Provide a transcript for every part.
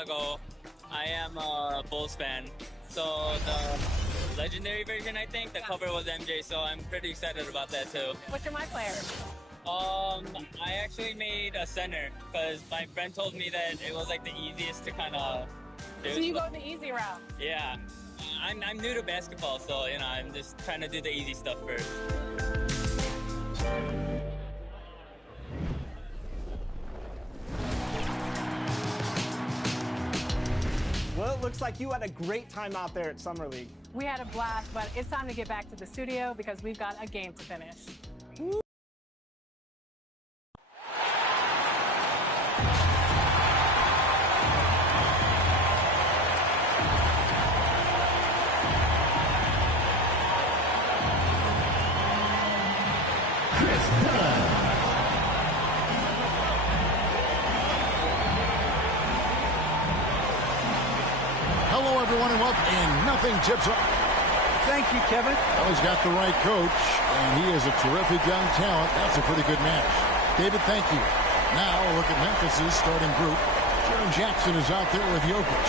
Chicago. I am a Bulls fan. So the legendary version, I think, the cover was MJ, so I'm pretty excited about that too. What's your My Player? I actually made a center because my friend told me that it was like the easiest to kind of do. So you go the easy route? Yeah. I'm new to basketball, so I'm just trying to do the easy stuff first. Well, it looks like you had a great time out there at Summer League. We had a blast, but it's time to get back to the studio because we've got a game to finish. Hello, everyone, and welcome. And nothing tips off. Thank you, Kevin. Well, he's got the right coach, and he is a terrific young talent. That's a pretty good match. David, thank you. Now, a look at Memphis's starting group. Jaren Jackson is out there with Jokic.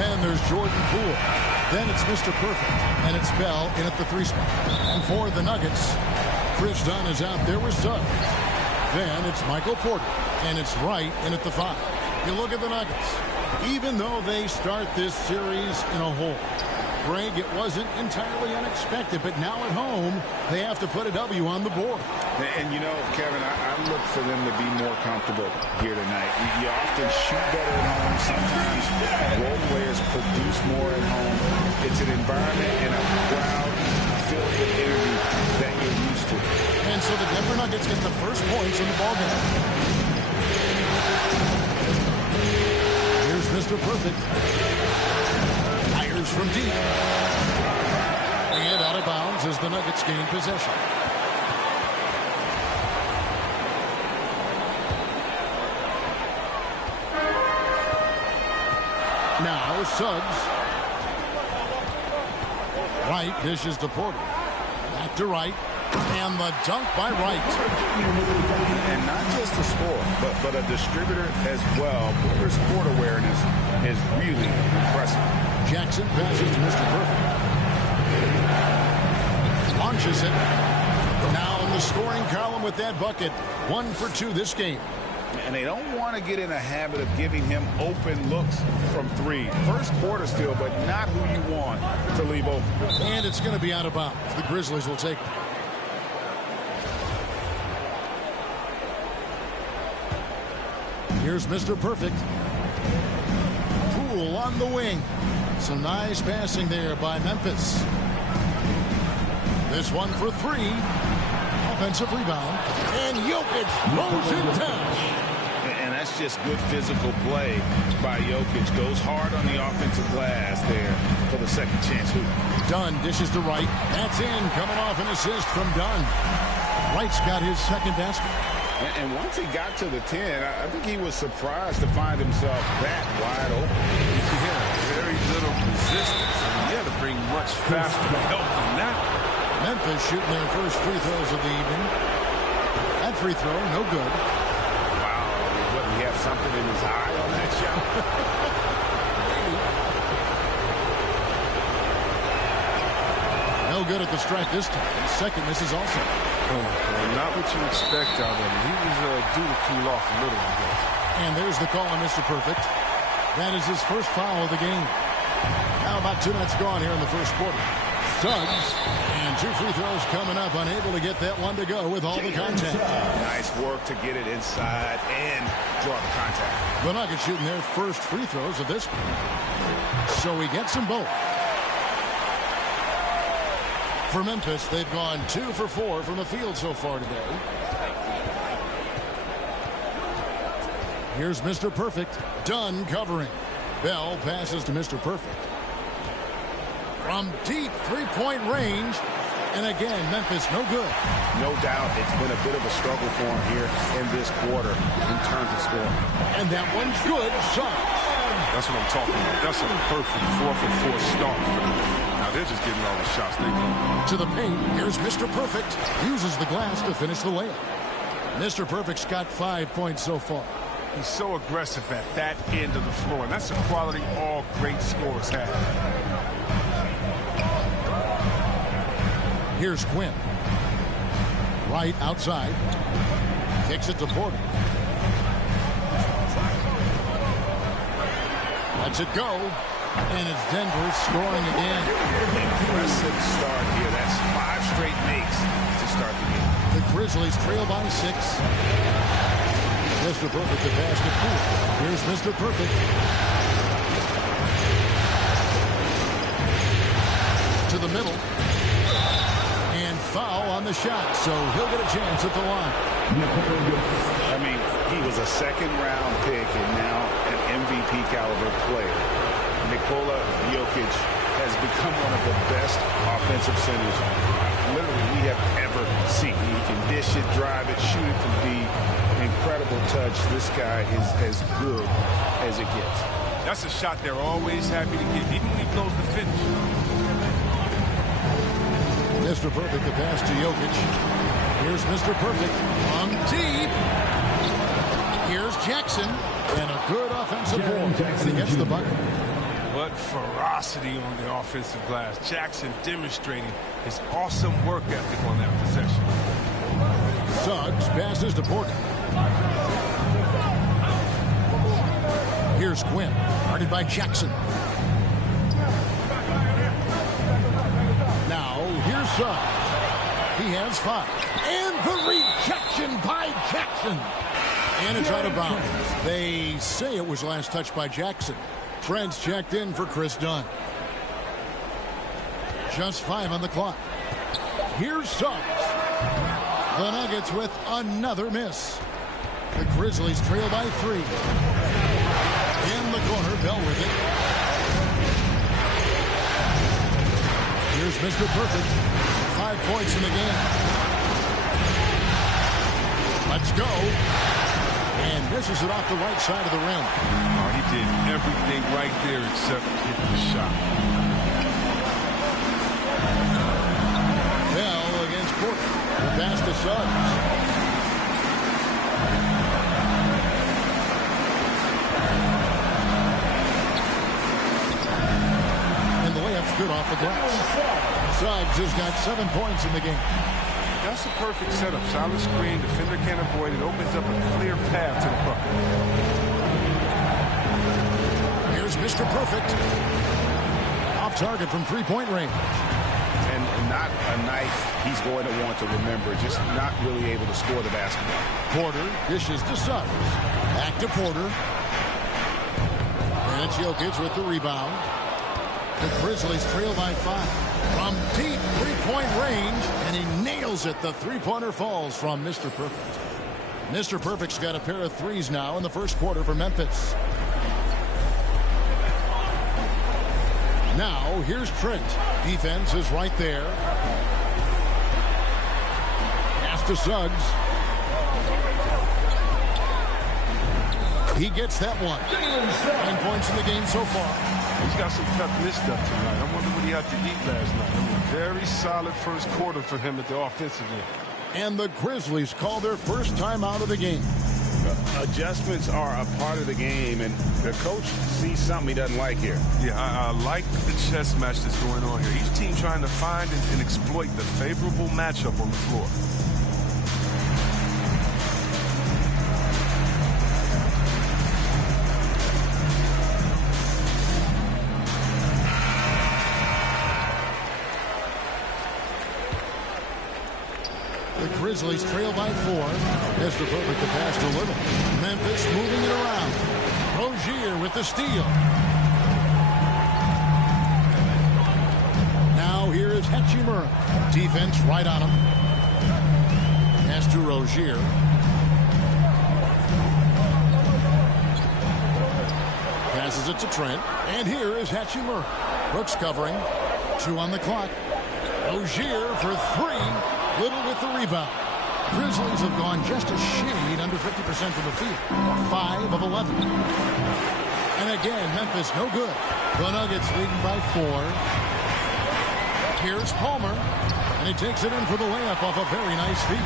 Then there's Jordan Poole. Then it's Mr. Perfect, and it's Bell in at the 3 spot. And for the Nuggets, Chris Dunn is out there with Suggs. Then it's Michael Porter, and it's Wright in at the 5. You look at the Nuggets. Even though they start this series in a hole, Greg, it wasn't entirely unexpected, but now at home, they have to put a W on the board. And Kevin, I look for them to be more comfortable here tonight. You often shoot better at home. Sometimes role players produce more at home. It's an environment and a crowd filled with energy that you're used to. And so the Denver Nuggets get the first points in the ballgame. Mr. Perfect fires from deep, and out of bounds as the Nuggets gain possession. Now Suggs. Wright dishes to Porter. Back to Wright. And the dunk by Wright. And not just a scorer, but a distributor as well. Porter's court awareness is really impressive. Jackson passes to Mr. Perfect. Launches it. Now in the scoring column with that bucket. 1 for 2 this game. And they don't want to get in a habit of giving him open looks from 3. First quarter still, but not who you want to leave open. And it's going to be out of bounds. The Grizzlies will take it. Here's Mr. Perfect. Poole on the wing. Some nice passing there by Memphis. This one for 3. Offensive rebound. And Jokic throws it down. And that's just good physical play by Jokic. Goes hard on the offensive glass there for the second chance hoop. Dunn dishes to Wright. That's in. Coming off an assist from Dunn. Wright's got his second basket. And once he got to the 10, I think he was surprised to find himself that wide open. Yeah, very little resistance. You had to bring much faster help than that. Memphis shooting their first free throws of the evening. That free throw, no good. Wow, what, he have something in his eye on that shot? No good at the stripe this time. Second misses also. Not what you expect out of him. He was due to cool off a little, I guess. And there's the call on Mr. Perfect. That is his first foul of the game. Now about 2 minutes gone here in the first quarter. Suggs, and 2 free throws coming up. Unable to get that one to go with all the contact. Nice work to get it inside and draw the contact. The Nuggets shooting their first free throws of this one. So he gets them both. For Memphis, they've gone 2 for 4 from the field so far today. Here's Mr. Perfect. Dunn covering. Bell passes to Mr. Perfect. From deep three-point range. And again, Memphis no good. No doubt it's been a bit of a struggle for him here in this quarter in terms of scoring. And that one's good. Shot. That's what I'm talking about. That's a perfect 4 for 4 start for them. Now they're just getting all the shots they want. To the paint. Here's Mr. Perfect. Uses the glass to finish the layup. Mr. Perfect's got 5 points so far. He's so aggressive at that end of the floor, and that's a quality all great scorers have. Here's Quinn. Right outside. Kicks it to Porter. Lets it go. And it's Denver scoring again. Impressive start here. That's 5 straight makes to start the game. The Grizzlies trail by 6. Mr. Perfect to basket Poole. Here's Mr. Perfect. To the middle. And foul on the shot, so he'll get a chance at the line. I mean, he was a second-round pick and now an MVP caliber player. Nikola Jokic has become one of the best offensive centers literally we have ever seen. He can dish it, drive it, shoot it from deep. Incredible touch. This guy is as good as it gets. That's a shot they're always happy to get, even when he blows the finish. Mr. Perfect, the pass to Jokic. Here's Mr. Perfect on deep. Here's Jackson. And a good offensive board. And he gets the bucket. What ferocity on the offensive glass. Jackson demonstrating his awesome work ethic on that possession. Suggs passes to Porter. Here's Quinn. Guarded by Jackson. Now, here's Suggs. He has 5. And the rejection by Jackson. And it's out of bounds. They say it was last touched by Jackson. Trent's checked in for Chris Dunn. Just 5 on the clock. Here's Suggs. The Nuggets with another miss. The Grizzlies trail by 3. In the corner, Bell with it. Here's Mr. Perfect. 5 points in the game. Let's go. And misses it off the right side of the rim. Oh, he did everything right there except hit the shot. Bell against Porter. The pass to Suggs. And the layup's good off the glass. Suggs has got 7 points in the game. That's a perfect setup. Solid screen. Defender can't avoid it. Opens up a clear path to the bucket. Here's Mr. Perfect. Off target from three-point range. And not a night he's going to want to remember. Just not really able to score the basketball. Porter dishes to Suggs. Back to Porter. And it's Jokic with the rebound. The Grizzlies trail by 5. From deep three-point range, and he nails it. The three-pointer falls from Mr. Perfect. Mr. Perfect's got a pair of threes now in the first quarter for Memphis. Now, here's Trent. Defense is right there. Pass to Suggs. He gets that one. 9 points in the game so far. He's got some toughness stuff tonight. I wonder what he had to eat last night. I mean, very solid first quarter for him at the offensive end. And the Grizzlies call their first time out of the game. Adjustments are a part of the game, and the coach sees something he doesn't like here. Yeah, I like the chess match that's going on here. Each team trying to find and exploit the favorable matchup on the floor. The Grizzlies trail by 4. Mr. Perfect the pass to Little. Memphis moving it around. Rozier with the steal. Now here is Hachimura. Defense right on him. Pass to Rozier. Passes it to Trent. And here is Hachimura. Brooks covering. 2 on the clock. Rozier for 3. Little with the rebound. Grizzlies have gone just a shade under 50% from the field. 5 of 11. And again, Memphis no good. The Nuggets leading by 4. Here's Palmer. And he takes it in for the layup off a very nice feed.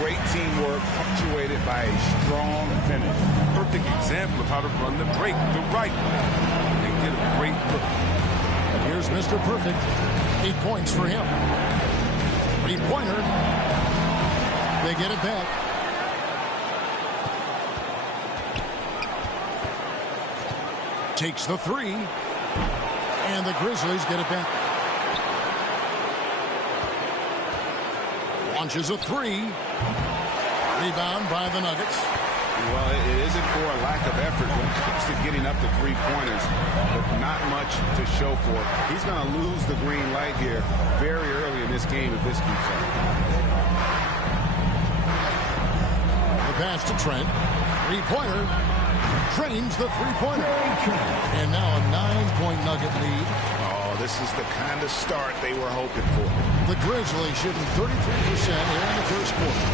Great teamwork punctuated by a strong finish. Perfect example of how to run the break the right way and get a great look. Here's Mr. Perfect. 8 points for him. 3-pointer. They get it back. Takes the 3. And the Grizzlies get it back. Launches a 3. Rebound by the Nuggets. Well, it isn't for a lack of effort when it comes to getting up to 3-pointers, but not much to show for it. He's going to lose the green light here very early in this game if this keeps up. The pass to Trent. 3-pointer. Drains the 3-pointer. And now a 9-point Nugget lead. Oh, this is the kind of start they were hoping for. The Grizzlies shooting 33% here in the first quarter.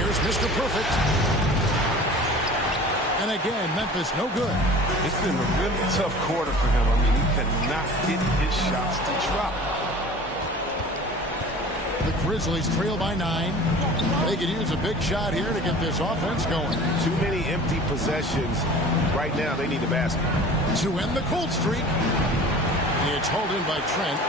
Here's Mr. Perfect. And again, Memphis no good. It's been a really tough quarter for him. I mean, he cannot get his shots to drop. The Grizzlies trail by 9. They could use a big shot here to get this offense going. Too many empty possessions. Right now, they need a basket. To end the cold streak. It's hauled in by Trent.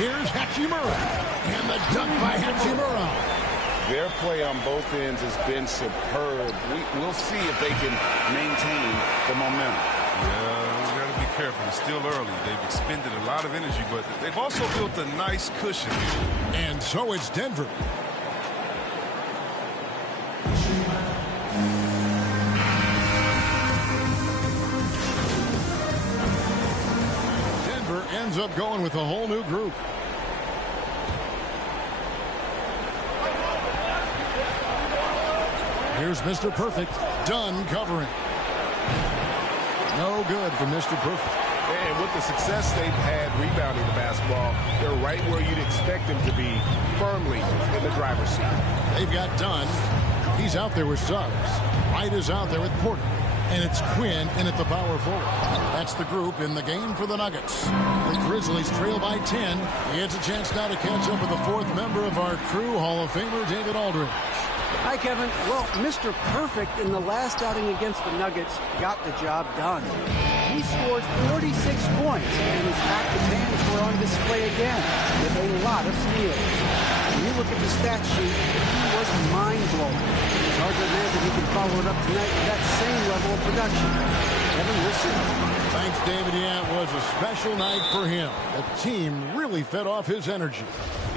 Here's Hachimura. And the dunk by Hachimura. Their play on both ends has been superb. We'll see if they can maintain the momentum. Yeah, we got to be careful. It's still early. They've expended a lot of energy, but they've also built a nice cushion. And so it's Denver. Denver ends up going with a whole new group. Here's Mr. Perfect. Done covering. No good for Mr. Perfect. And with the success they've had rebounding the basketball, they're right where you'd expect them to be, firmly in the driver's seat. They've got Dunn. He's out there with Suggs. Wright is out there with Porter. And it's Quinn in at the power forward. That's the group in the game for the Nuggets. The Grizzlies trail by 10. He has a chance now to catch up with the 4th member of our crew, Hall of Famer David Aldridge. Hi, Kevin. Well, Mr. Perfect in the last outing against the Nuggets got the job done. He scored 46 points, and his active hands were on display again with a lot of steals. When you look at the stat sheet, he was mind-blowing. It's hard to imagine he can follow it up tonight with that same level of production. Kevin, we'll see. Thanks, David. Yeah, it was a special night for him. The team really fed off his energy.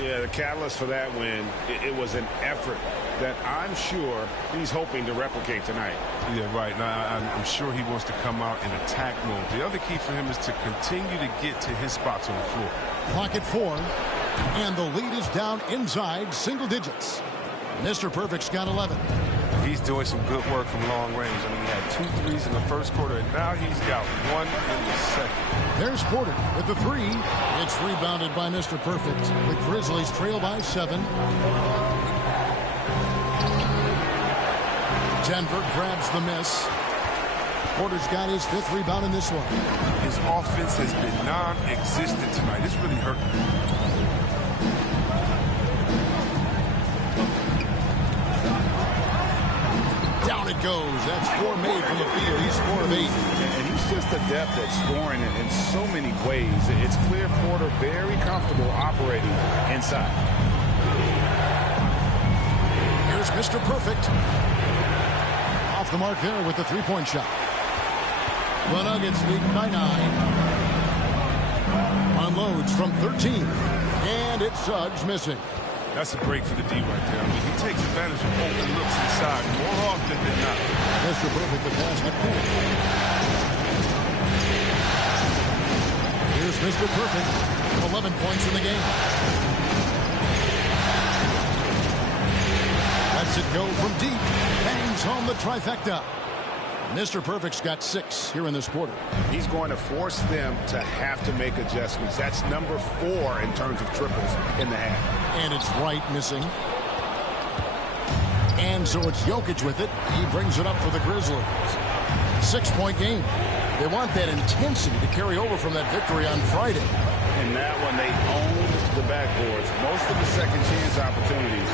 Yeah, the catalyst for that win, it was an effort that I'm sure he's hoping to replicate tonight. Yeah, right. Now, I'm sure he wants to come out in attack mode. The other key for him is to continue to get to his spots on the floor. Clock at 4, and the lead is down inside single digits. Mr. Perfect's got 11. He's doing some good work from long range. I mean, he had 2 threes in the first quarter, and now he's got 1 in the second. There's Porter with the 3. It's rebounded by Mr. Perfect. The Grizzlies trail by 7. Denver grabs the miss. Porter's got his 5th rebound in this one. His offense has been non-existent tonight. It's really hurting him. Down it goes. That's 4 made from the field. He's 4 of 8. And he's just adept at scoring in so many ways. It's clear Porter very comfortable operating inside. Here's Mr. Perfect. Off the mark there with the 3-point shot. The Nuggets lead by 9. Unloads from 13. And it's Suggs missing. That's a break for the D right there. I mean, he takes advantage of open looks inside more often than not. Mr. Perfect, the pass to Poole. Here's Mr. Perfect. 11 points in the game. Lets it go from deep. Bangs home the trifecta. Mr. Perfect's got 6 here in this quarter. He's going to force them to have to make adjustments. That's number 4 in terms of triples in the half. And it's Wright missing. And so it's Jokic with it. He brings it up for the Grizzlies. 6-point game. They want that intensity to carry over from that victory on Friday. And that one, they owned backboards. Most of the second chance opportunities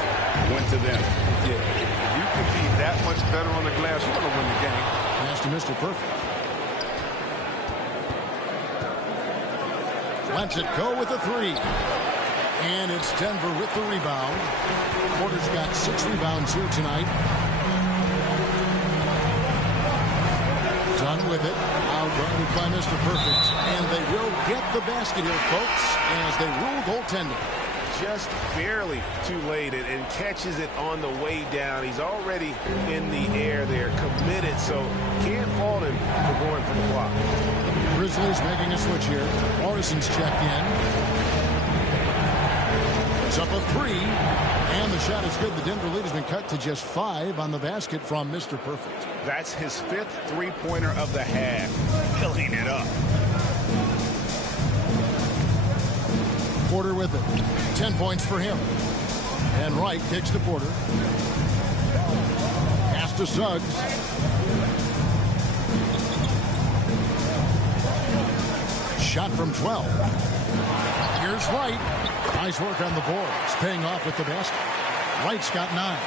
went to them. Yeah, if you can be that much better on the glass, you're going to win the game. Pass to Mr. Perfect. Lets it go with the three. And it's Denver with the rebound. Porter's got 6 rebounds here tonight. Done with it. Outguarded by Mr. Perfect. And they will get the basket here, folks, as they rule goaltending. Just barely too late and catches it on the way down. He's already in the air there, committed, so can't fault him for going for the block. Grizzlies making a switch here. Morrison's checked in. It's up a 3. And the shot is good. The Denver lead has been cut to just 5 on the basket from Mr. Perfect. That's his 5th three-pointer of the half. Filling it up. Porter with it. 10 points for him. And Wright kicks to Porter. Pass to Suggs. Shot from 12. Here's Wright. Nice work on the boards. Paying off with the basket. Wright's got 9.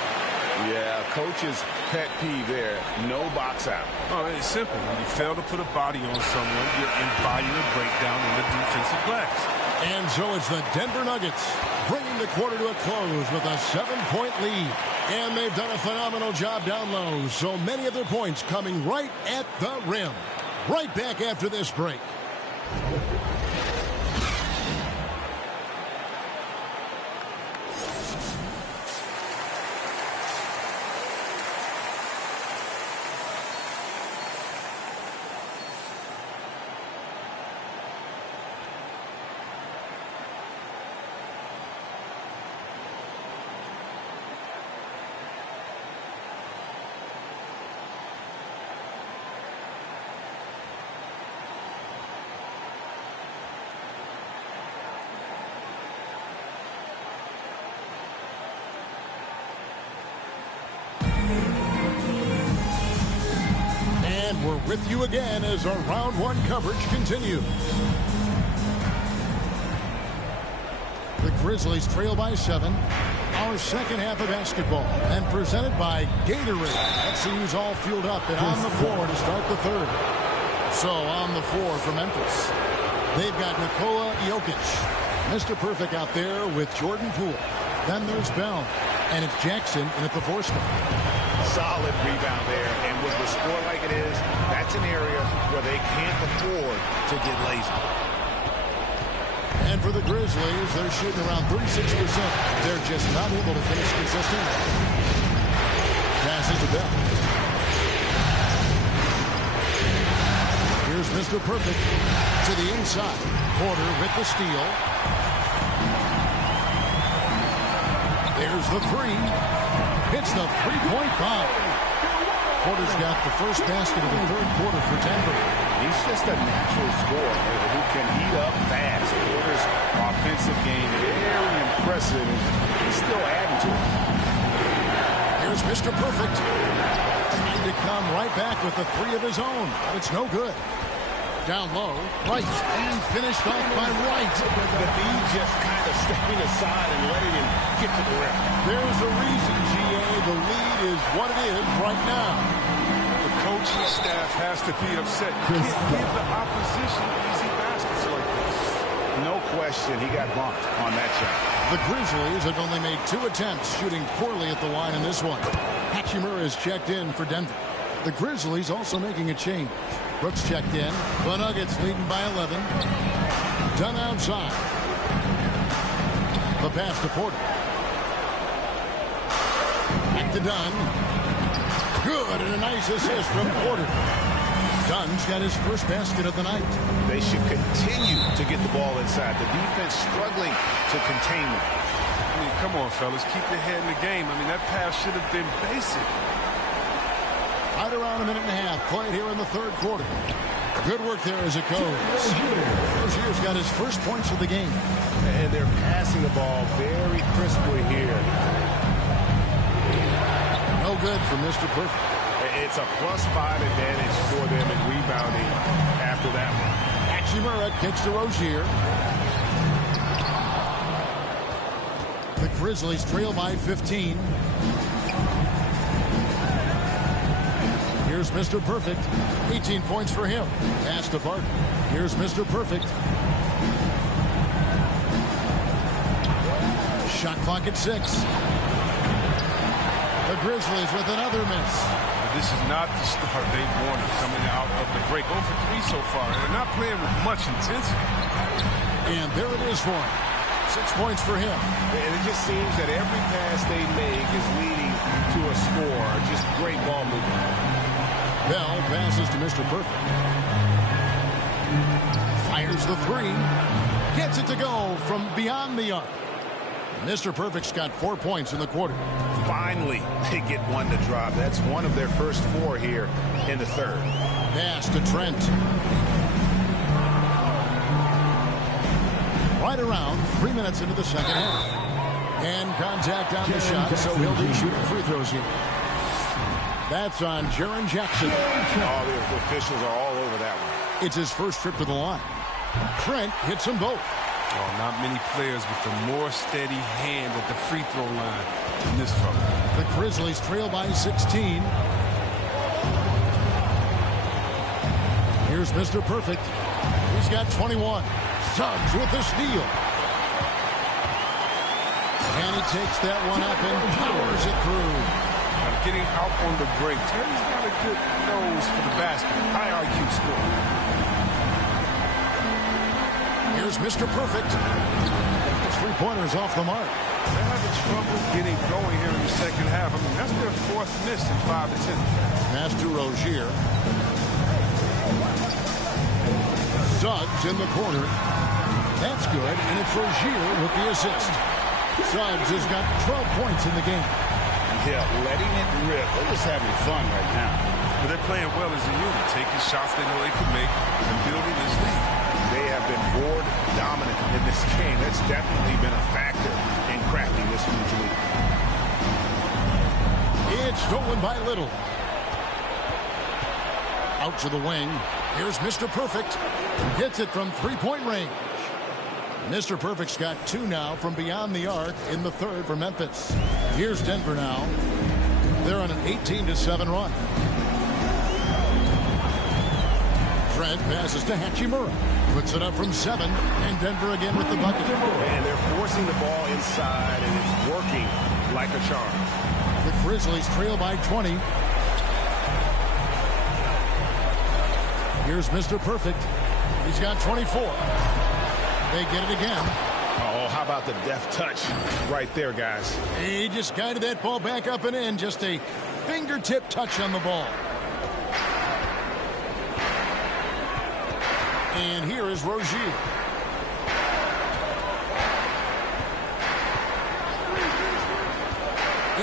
Yeah, coach's pet peeve there. No box out. Oh, it's simple. When you fail to put a body on someone, you're inviting a breakdown on the defensive glass. And so it's the Denver Nuggets bringing the quarter to a close with a 7-point lead. And they've done a phenomenal job down low. So many of their points coming right at the rim. Right back after this break. We're with you again as our round 1 coverage continues. The Grizzlies trail by 7. Our second half of basketball, and presented by Gatorade. Let's see who's all fueled up and on the floor to start the third. So on the floor for Memphis, they've got Nikola Jokic, Mr. Perfect out there with Jordan Poole. Then there's Bell, and it's Jackson in at the 4 spot. Solid rebound there, and with the score like it is, that's an area where they can't afford to get lazy. And for the Grizzlies, they're shooting around 36%. They're just not able to finish consistently. Passes to Bell. Here's Mr. Perfect to the inside. Porter with the steal. There's the 3. Hits the 3-point bomb. Porter's got the first basket of the third quarter for Denver. He's just a natural scorer who can heat up fast. Porter's offensive game very impressive. He's still adding to it. Here's Mr. Perfect. Trying to come right back with the 3 of his own. It's no good. Down low, Wright, and finished off by Wright. The lead just kind of stepping aside and letting him get to the rim. There's a reason, GA. The lead is what it is right now. The coaching staff has to be upset. You can't give the opposition easy baskets like this. No question, he got bumped on that shot. The Grizzlies have only made 2 attempts, shooting poorly at the line in this one. Hachimura is checked in for Denver. The Grizzlies also making a change. Brooks checked in. The Nuggets leading by 11. Dunn outside. The pass to Porter. Back to Dunn. Good, and a nice assist from Porter. Dunn's got his first basket of the night. They should continue to get the ball inside. The defense struggling to contain them. I mean, come on, fellas. Keep your head in the game. I mean, that pass should have been basic. Right around a minute and a half played here in the third quarter. Good work there as it goes. Rozier's got his first points of the game. And they're passing the ball very crisply here. No good for Mr. Perfect. It's a +5 advantage for them in rebounding after that one. Hachimura kicks to Rozier. The Grizzlies trail by 15. Here's Mr. Perfect. 18 points for him. Pass to Barton. Here's Mr. Perfect. Shot clock at 6. The Grizzlies with another miss. This is not the start they wanted coming out of the break. 0 for 3 so far. And they're not playing with much intensity. And there it is for him. 6 points for him. And it just seems that every pass they make is leading to a score. Just great ball movement. Bell passes to Mr. Perfect. Fires the 3. Gets it to go from beyond the arc. Mr. Perfect's got 4 points in the quarter. Finally, they get one to drop. That's one of their first 4 here in the third. Pass to Trent. Right around 3 minutes into the second half. And contact on the shot, so he'll be shooting free throws here. That's on Jaren Jackson. Oh, the officials are all over that one. It's his first trip to the line. Trent hits them both. Oh, not many players with a more steady hand at the free throw line than this fella. The Grizzlies trail by 16. Here's Mr. Perfect. He's got 21. Suggs with the steal. And he takes that one up and powers it through. Getting out on the break. Terry's got a good nose for the basket. High IQ score. Here's Mr. Perfect. His three-pointers off the mark. They're having trouble getting going here in the second half. I mean, that's their 4th miss in 5 attempts. Pass to Rozier. Suggs in the corner. That's good, and it's Rozier with the assist. Suggs has got 12 points in the game. Yeah, letting it rip. They're just having fun right now. But they're playing well as a unit, taking shots they know they can make and building this lead. They have been board dominant in this game. That's definitely been a factor in crafting this huge lead. It's stolen by Little. Out to the wing. Here's Mr. Perfect. Hits it from three-point range. Mr. Perfect's got 2 now from beyond the arc in the third for Memphis. Here's Denver now. They're on an 18-7 run. Trent passes to Hachimura. Puts it up from 7, and Denver again with the bucket. And they're forcing the ball inside, and it's working like a charm. The Grizzlies trail by 20. Here's Mr. Perfect. He's got 24. They get it again. Oh, how about the deft touch right there, guys? He just guided that ball back up and in. Just a fingertip touch on the ball. And here is Rozier.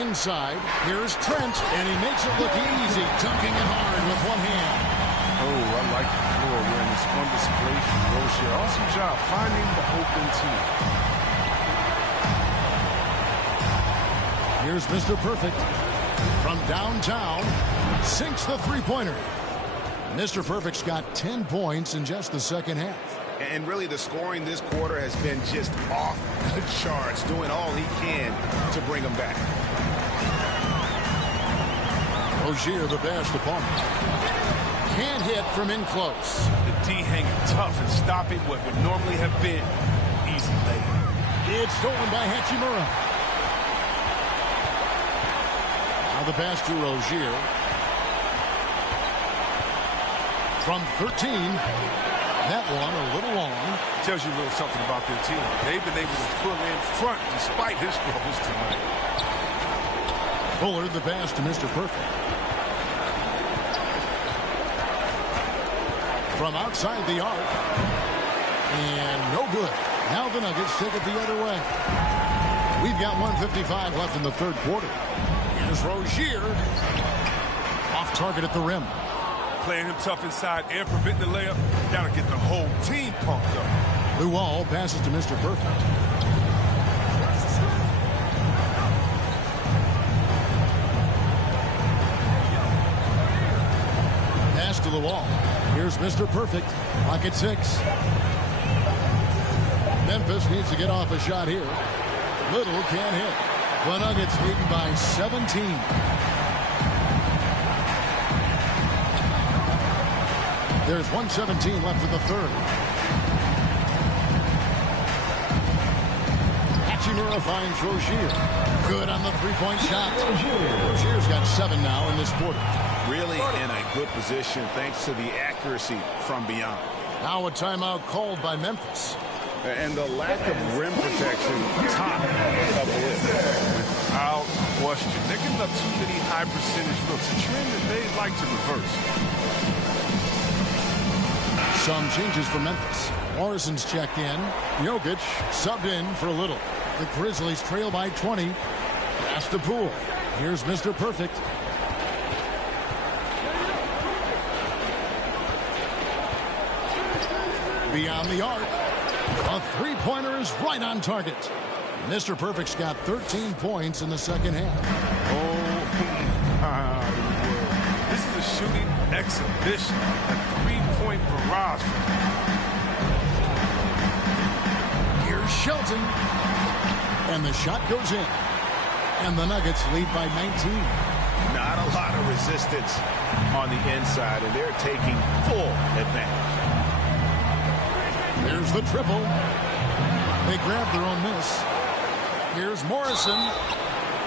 Inside, here's Trent, and he makes it look easy, dunking it hard with one hand. Oh, I like the floor wearing this one display from Rozier. Awesome job finding the open team. Here's Mr. Perfect. From downtown, sinks the three-pointer. Mr. Perfect's got 10 points in just the second half. And really, the scoring this quarter has been just off the charts, doing all he can to bring them back. Rozier, the pass to Palmer. Can't hit from in close. The D hanging tough and stopping what would normally have been easy layup. It's stolen by Hachimura. Now the pass to Rozier. From 13. That one a little long. Tells you a little something about their team. They've been able to pull in front despite his struggles tonight. Bullard the pass to Mr. Perfect. From outside the arc. And no good. Now the Nuggets take it the other way. We've got 1:55 left in the third quarter. Here's Rozier. Off target at the rim. Playing him tough inside and preventing the layup. Got to get the whole team pumped up. Luol passes to Mr. Perfect. Pass to Luol. Here's Mr. Perfect. Clock at 6. Memphis needs to get off a shot here. Little can't hit. The Nuggets leading by 17. There's 1:17 left in the third. Hachimura finds Rozier. Good on the three-point shot. Rozier's got 7 now in this quarter. Really in a good position thanks to the accuracy from beyond. Now a timeout called by Memphis. And the lack of rim protection, top of the list. Without question. They're giving up too many high percentage looks, a trend that they'd like to reverse. Some changes for Memphis. Morrison's checked in. Jokic subbed in for a little. The Grizzlies trail by 20. Pass to Poole. Here's Mr. Perfect. Beyond the arc. A three-pointer is right on target. Mr. Perfect's got 13 points in the second half. Oh, my word. This is a shooting exhibition. A three-point barrage. Here's Shelton. And the shot goes in. And the Nuggets lead by 19. Not a lot of resistance on the inside, and they're taking full advantage. There's the triple. They grab their own miss. Here's Morrison.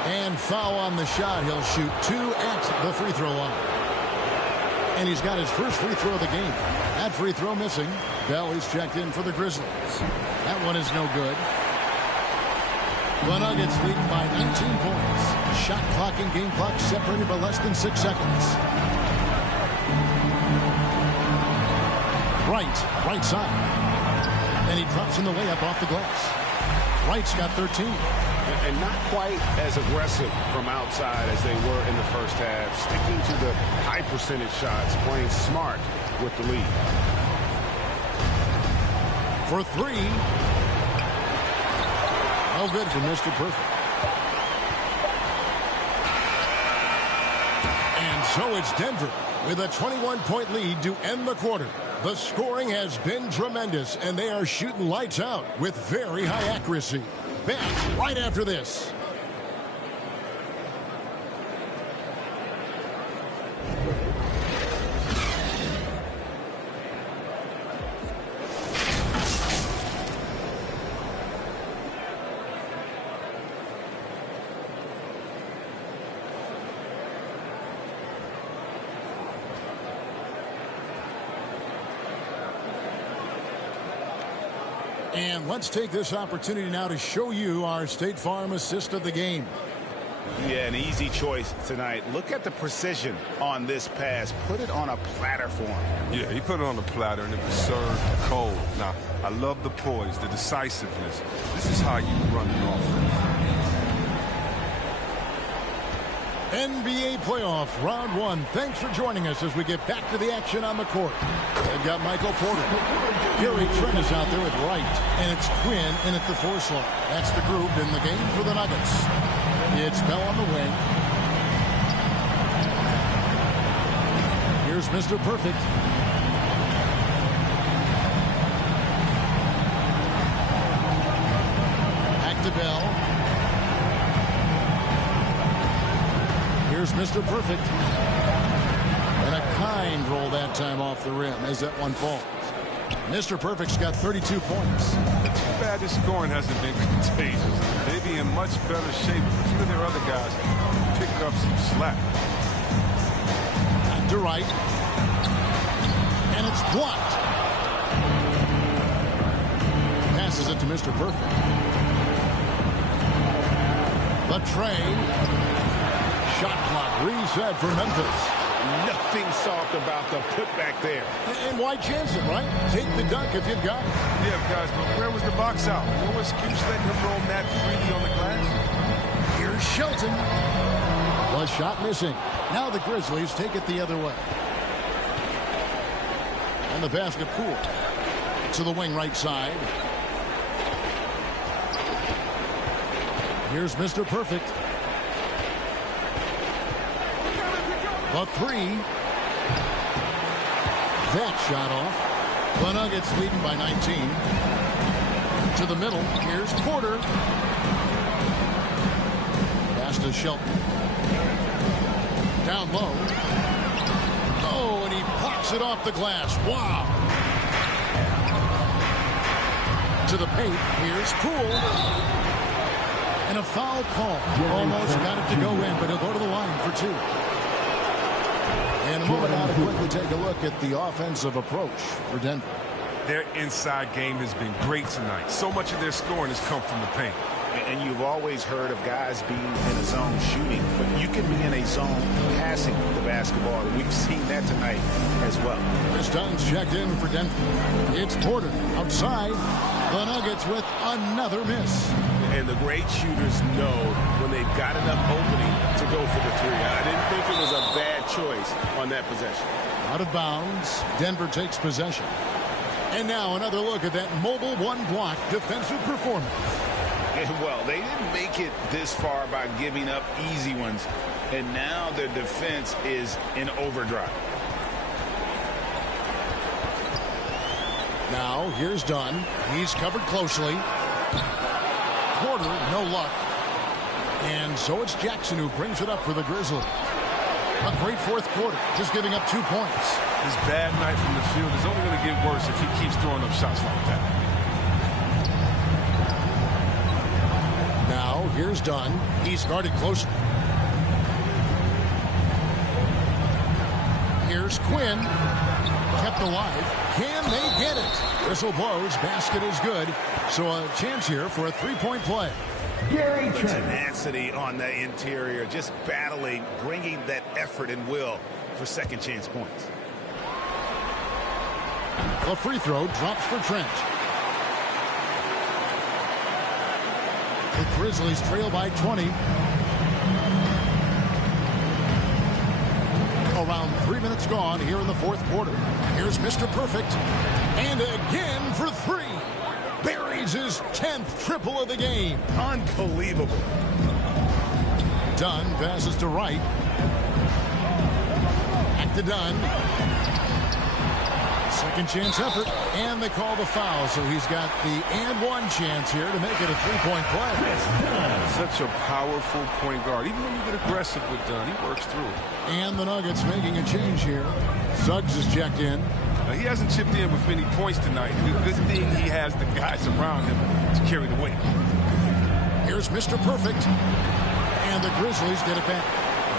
And foul on the shot. He'll shoot 2 at the free throw line. And he's got his first free throw of the game. That free throw missing. Bell is checked in for the Grizzlies. That one is no good. The Nuggets leading by 19 points. Shot clock and game clock separated by less than 6 seconds. Right side. And he drops in the layup off the glass. Wright's got 13. And not quite as aggressive from outside as they were in the first half. Sticking to the high percentage shots, playing smart with the lead. For 3. No good for Mr. Perfect. And so it's Denver with a 21-point lead to end the quarter. The scoring has been tremendous, and they are shooting lights out with very high accuracy. Back right after this. And let's take this opportunity now to show you our State Farm assist of the game. Yeah, an easy choice tonight. Look at the precision on this pass. Put it on a platter for him. Yeah, he put it on the platter and it was served cold. Now, I love the poise, the decisiveness. This is how you run an offense. NBA playoff round 1. Thanks for joining us as we get back to the action on the court. They've got Michael Porter. Gary Trent is out there with Wright. And it's Quinn in at the 4 slot. That's the group in the game for the Nuggets. It's Bell on the wing. Here's Mr. Perfect. Back to Bell. Here's Mr. Perfect. And a kind roll that time off the rim as that one falls. Mr. Perfect's got 32 points. It's too bad this scoring hasn't been contagious. They'd be in much better shape if a few of their other guys pick up some slack. Back to Wright. And it's blocked. Passes it to Mr. Perfect. The tray. Shot clock reset for Memphis. Nothing soft about the putback there. And why chance it, right? Take the dunk if you've got it. Yeah, guys, but where was the box out? No excuse letting him roam that freely on the glass. Here's Shelton. The shot missing. Now the Grizzlies take it the other way. And the basket Poole to the wing right side. Here's Mr. Perfect. The 3. That shot off. The Nuggets leading by 19. To the middle. Here's Porter. pass to Shelton. Down low. Oh, and he pops it off the glass. Wow. To the paint. Here's Poole. And a foul call. Almost got it to go in, but he'll go to the line for two. And a moment now to quickly take a look at the offensive approach for Denver. Their inside game has been great tonight. So much of their scoring has come from the paint. And you've always heard of guys being in a zone shooting, but you can be in a zone passing the basketball. And we've seen that tonight as well. Chris Dunn's checked in for Denver. It's Porter outside. The Nuggets with another miss. And the great shooters know when they've got enough opening to go for the three. I didn't think it was a bad choice on that possession. Out of bounds. Denver takes possession. And now another look at that mobile one-block defensive performance. And well, they didn't make it this far by giving up easy ones. And now their defense is in overdrive. Now, here's Dunn. He's covered closely. Porter, no luck. And so it's Jackson who brings it up for the Grizzlies. A great fourth quarter, just giving up 2 points. His bad night from the field is only going to get worse if he keeps throwing up shots like that. Now, here's Dunn. He's guarded closely. Here's Quinn. Kept alive. Can they get it? Whistle blows. Basket is good. So a chance here for a three-point play. Gary Trent. Tenacity on the interior. Just battling, bringing that effort and will for second chance points. The free throw drops for Trent. The Grizzlies trail by 20. Around 3 minutes gone here in the fourth quarter. Here's Mr. Perfect. And again for three. Buries his 10th triple of the game. Unbelievable. Dunn passes to Wright. Back to Dunn. Second chance effort. And they call the foul. So he's got the and one chance here to make it a three-point play. Such a powerful point guard. Even when you get aggressive with Dunn, he works through it. And the Nuggets making a change here. Suggs is checked in. He hasn't chipped in with many points tonight. The good thing he has the guys around him to carry the weight. Here's Mr. Perfect. And the Grizzlies get it back.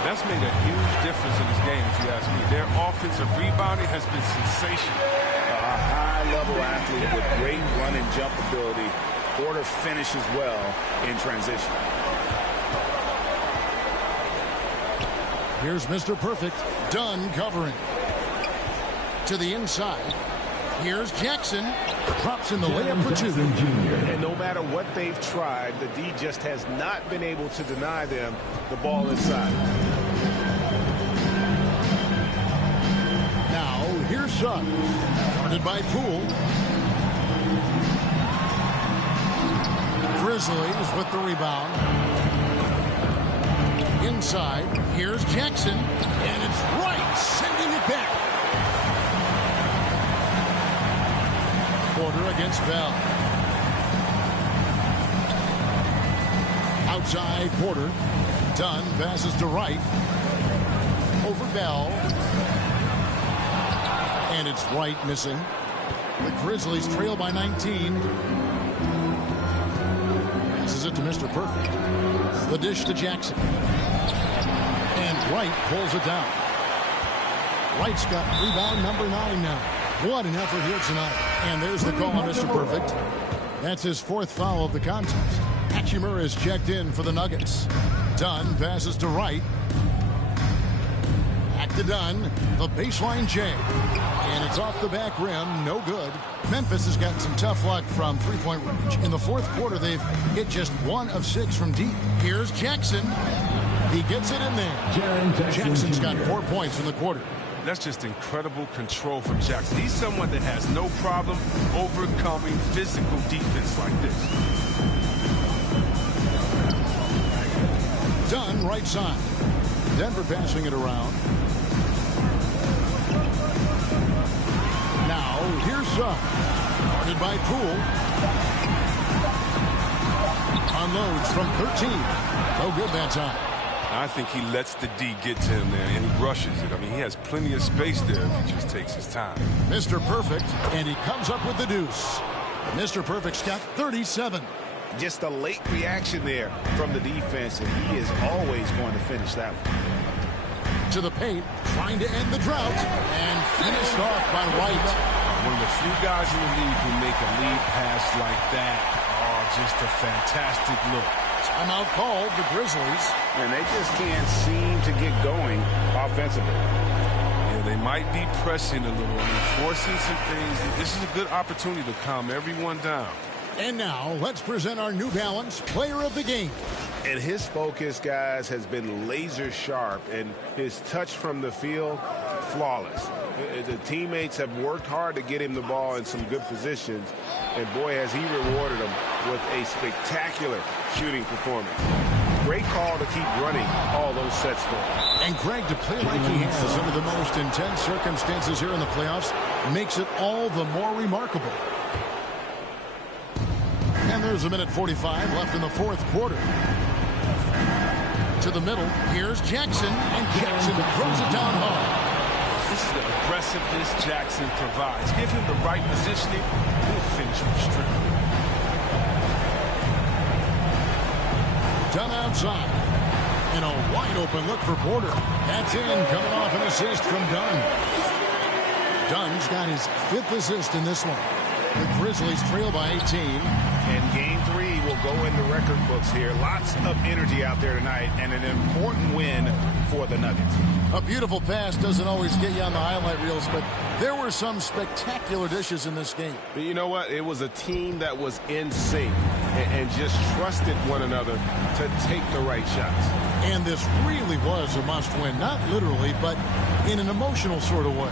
That's made a huge difference in this game, if you ask me. Their offensive rebounding has been sensational. A high-level athlete with great run and jump ability. Porter finishes well in transition. Here's Mr. Perfect. Dunn covering. To the inside. Here's Jackson. Drops in the layup for two. And no matter what they've tried, the D just has not been able to deny them the ball inside. Now, here's Suggs. Guarded by Poole. Grizzlies with the rebound. Inside. Here's Jackson. And it's Wright sending it back. Porter against Bell. Outside Porter. Dunn passes to Wright. Over Bell. And it's Wright missing. The Grizzlies trail by 19. Passes it to Mr. Perfect. The dish to Jackson. And Wright pulls it down. Wright's got rebound number 9 now. What an effort here tonight. And there's the call on Mr. Perfect. That's his fourth foul of the contest. Hachimura is checked in for the Nuggets. Dunn passes to Wright. Back to Dunn. The baseline J. And it's off the back rim. No good. Memphis has gotten some tough luck from three-point range. In the fourth quarter, they've hit just 1 of 6 from deep. Here's Jackson. He gets it in there. Jackson's got 4 points in the quarter. That's just incredible control from Jackson. He's someone that has no problem overcoming physical defense like this. Dunn, right side. Denver passing it around. Now, here's Suggs. Guarded by Poole. unloads from 13. No good that time. I think he lets the D get to him there, and he rushes it. I mean, he has plenty of space there if he just takes his time. Mr. Perfect, and he comes up with the deuce. Mr. Perfect's got 37. Just a late reaction there from the defense, and he is always going to finish that one. To the paint, trying to end the drought, and finished off by White. One of the few guys in the league who make a lead pass like that. Oh, just a fantastic look. Timeout called, the Grizzlies. And they just can't seem to get going offensively. Yeah, they might be pressing a little and forcing some things. This is a good opportunity to calm everyone down. And now, let's present our New Balance Player of the Game. And his focus, guys, has been laser sharp, and his touch from the field, flawless. The teammates have worked hard to get him the ball in some good positions, and boy, has he rewarded them with a spectacular shooting performance. Great call to keep running all those sets for him. And Greg, to play like he has under the most intense circumstances here in the playoffs makes it all the more remarkable. And there's a minute 45 left in the fourth quarter. To the middle, here's Jackson, and Jackson throws it down hard. This is the aggressiveness Jackson provides. Give him the right positioning, he'll finish with strength. Done outside. And a wide open look for Porter. That's in, coming off an assist from Dunn. Dunn's got his 5th assist in this one. The Grizzlies trail by 18. And game 3 will go in the record books here. Lots of energy out there tonight, and an important win for the Nuggets. A beautiful pass doesn't always get you on the highlight reels, but there were some spectacular dishes in this game. But you know what? It was a team that was in sync and just trusted one another to take the right shots. And this really was a must-win, not literally, but in an emotional sort of way.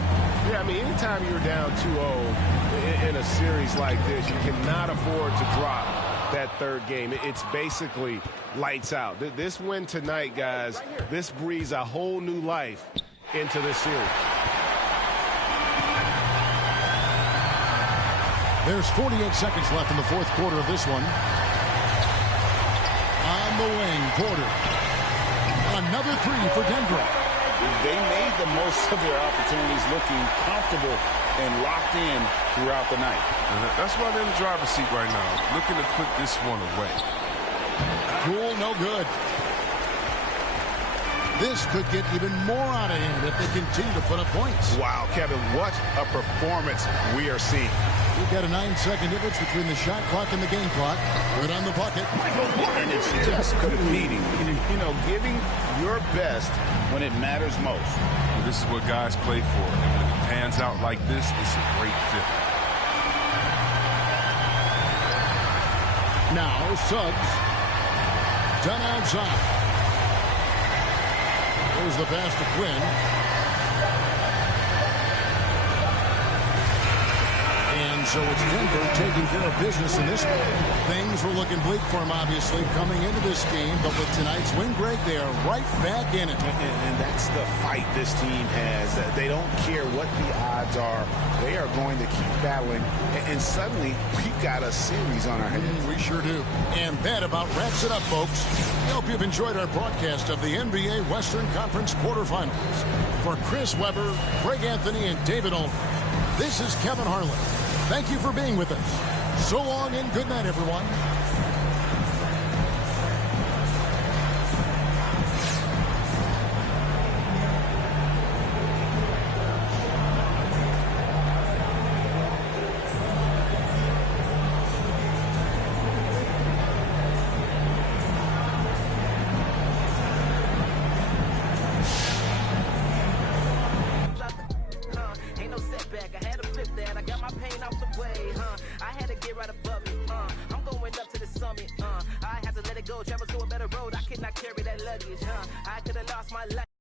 Yeah, I mean, anytime you're down 2-0 in a series like this, you cannot afford to drop that third game. It's basically lights out. This win tonight, guys, this breathes a whole new life into this series. There's 48 seconds left in the fourth quarter of this one. On the wing, Porter. Another 3 for Denver. They made the most of their opportunities, looking comfortable and locked in throughout the night. That's why they're in the driver's seat right now, looking to put this one away. Cool, no good. This could get even more out of hand if they continue to put up points. Wow, Kevin, what a performance we are seeing. We've got a 9-second difference between the shot clock and the game clock. Right on the bucket. And it's just competing, you know, giving your best when it matters most. Well, this is what guys play for, and when it pans out like this, it's a great fit. Now, Suggs. Done outside. There's the pass to Quinn. And so it's Denver taking care of business in this one. Things were looking bleak for him, obviously, coming into this game. But with tonight's win, Greg, they are right back in it. And that's the fight this team has. They don't care what the odds are. They are going to keep battling. And suddenly, we've got a series on our hands. We sure do. And that about wraps it up, folks. I hope you've enjoyed our broadcast of the NBA Western Conference quarterfinals. For Chris Webber, Greg Anthony, and David Olman, this is Kevin Harlan. Thank you for being with us. So long and good night, everyone. Travel to a better road, I could not carry that luggage, I could have lost my life.